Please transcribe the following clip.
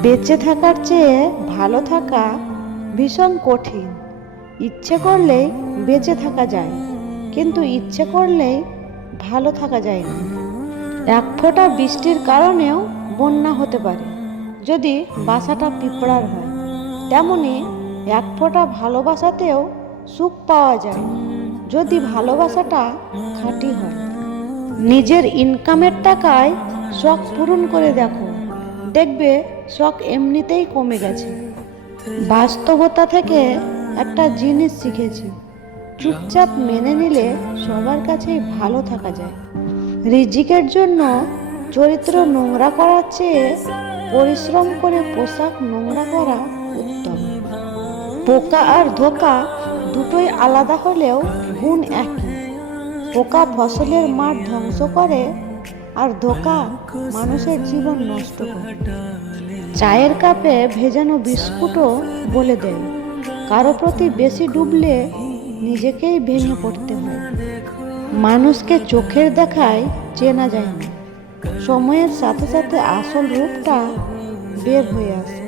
বেঁচে থাকার চেয়ে ভালো থাকা ভীষণ কঠিন। ইচ্ছে করলেই বেঁচে থাকা যায়, কিন্তু ইচ্ছে করলেই ভালো থাকা যায় না। এক ফোঁটা বৃষ্টির কারণেও বন্যা হতে পারে, যদি বাসাটা পিঁপড়ার হয়। তেমনি এক ফোঁটা ভালোবাসাতেও সুখ পাওয়া যায়, যদি ভালোবাসাটা খাঁটি হয়। নিজের ইনকামের টাকায় শখ পূরণ করে দেখো দেখবে শখ এমনিতেই কমে গেছে। বাস্তবতা থেকে একটা জিনিস শিখেছি, চুপচাপ মেনে নিলে সবার কাছেই ভালো থাকা যায়। রিজিকের জন্য চরিত্র নোংরা করার চেয়ে পরিশ্রম করে পোশাক নোংরা করা উত্তম। পোকা আর ধোকা দুটোই আলাদা হলেও গুণ একই। পোকা ফসলের মাঠ ধ্বংস করে আর ধোকা মানুষের জীবন নষ্ট করে। চায়ের কাপে ভেজানো বিস্কুটও বলে দেয়। কারও প্রতি বেশি ডুবলে নিজেকেই ভেঙে পড়তে হয়। মানুষকে চোখের দেখায় চেনা যায় না। সময়ের সাথে সাথে আসল রূপটা বের হয়ে আসে।